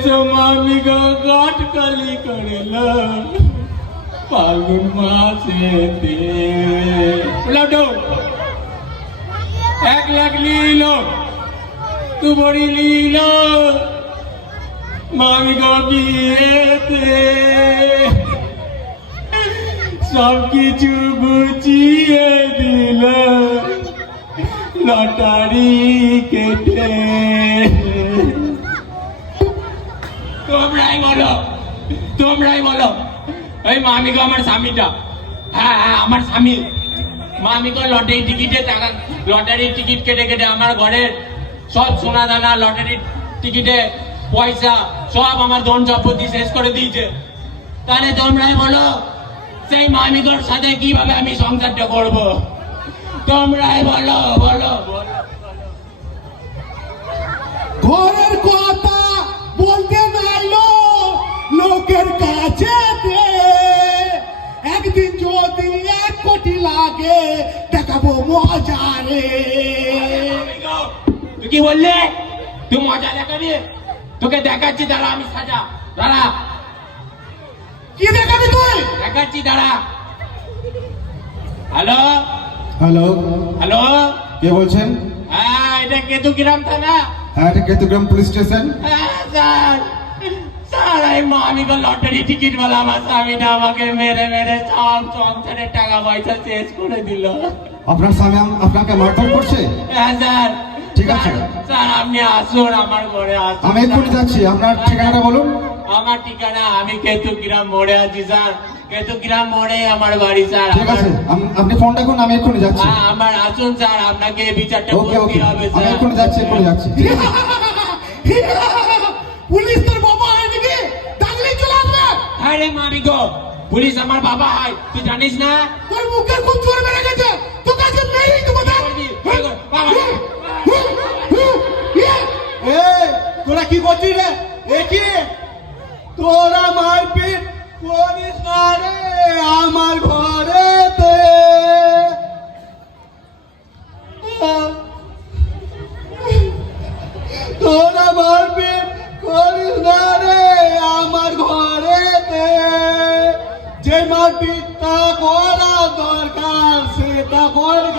এসো মামি গো গাটকালি করিলাম ফাল্গুন মাসেতে লাডো 1 লাখ লিল তুবড়ি লিল মামি গো বিয়েতে সব কিছু গুছিয়ে দিল লটারি কেটে তোমরাই বলো ওই মামি গো আমার স্বামীটা হ্যাঁ আমার স্বামী মামি গো লটারি টিকিট কেটে কেটে আমার ঘরের সব সোনা দানা লটারি টিকিটে পয়সা সব আমার ধন সম্পত্তি শেষ করে দিয়েছে। তাহলে তোমরাই বলো সেই মামিগোর সাথে কিভাবে আমি সংসারটা করব? তোমরাই বলো বলো ঘরের কথা বলতে নাইলো লোকের কাছে একদিন যদি 1 কোটি লাগে দেখাবো মজা রে। তুই কি বললে? তুই মজা দেখাবি? তোকে দেখাচ্ছি দাঁড়া, আমি সাজা দাঁড়া। কি দেখাবি তুই? দেখাচ্ছি দাঁড়া। হ্যালো হ্যালো হ্যালো, কে বলছেন? হ্যাঁ এটা কেতুগ্রাম থানা। হ্যাঁ এটা কেতুগ্রাম পুলিশ স্টেশন। হ্যাঁ স্যার, স্যার এই মামিগো লটারি টিকিট বলা আমার স্বামীটা আমাকে মেরে মেরে সব সংসারের টাকা পয়সা শেষ করে দিল। আপনার স্বামী আপনাকে মারধর করছে? হ্যাঁ স্যার। ঠিক আছে স্যার আপনি আসুন আমার ঘরে আসুন। আমি এক্ষুনি যাচ্ছি। আপনার ঠিকানাটা বলুন। আমার ঠিকানা, আমি কেতুগ্রাম মোড়ে আছি স্যার। কেতুগ্রাম মোড়ে আমার বাড়ি স্যার। ঠিক আছে আপনি ফোনটা করুন, আমি এক্ষুনি যাচ্ছি। হ্যাঁ আমার আসুন স্যার, আপনাকে বিচারটা ওকে করতে ওকে হবে আমি স্যার। এক্ষুনি যাচ্ছি পুলিশ তোর বাবা হয় নাকি? ডাকলেই চলে আসবে। হ্যাঁ রে মামিগো, পুলিশ আমার বাবা হয়, তুই জানিস না? তোর মুখের খুব জোর বেড়ে গেছে, তোর কাছে মেরেই দেবো। তোরা কি করছিস রে? দেখি তোরা মারপিট করিস না রে আমার ঘরেতে। তোরা মারপিট করিস না রে আমার ঘরেতে। যে মারপিটটা করা দরকার সেটা কর।